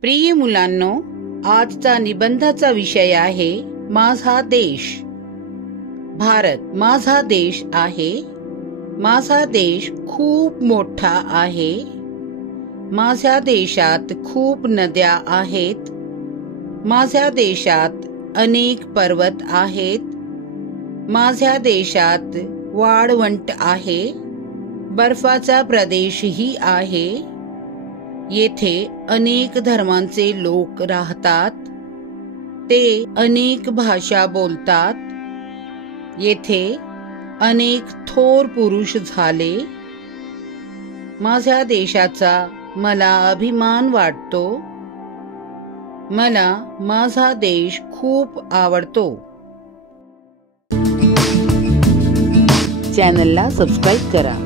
प्रिय मुलांनो, आजचा निबंधाचा विषय आहे माझा देश. भारत माझा देश आहे. माझा देश खूप मोठा आहे. माझ्या देशात खूप नद्या आहेत. माझ्या देशात अनेक पर्वत आहेत. माझ्या देशात वाळवंट आहे. बर्फाचा प्रदेशही आहे. येथे अनेक धर्मांचे लोक राहतात. ते अनेक भाषा बोलतात. येथे अनेक थोर पुरुष झाले. माझ्या देशाचा मला अभिमान वाटतो. मला माझा देश खूप आवडतो. चॅनलला सबस्क्राईब करा.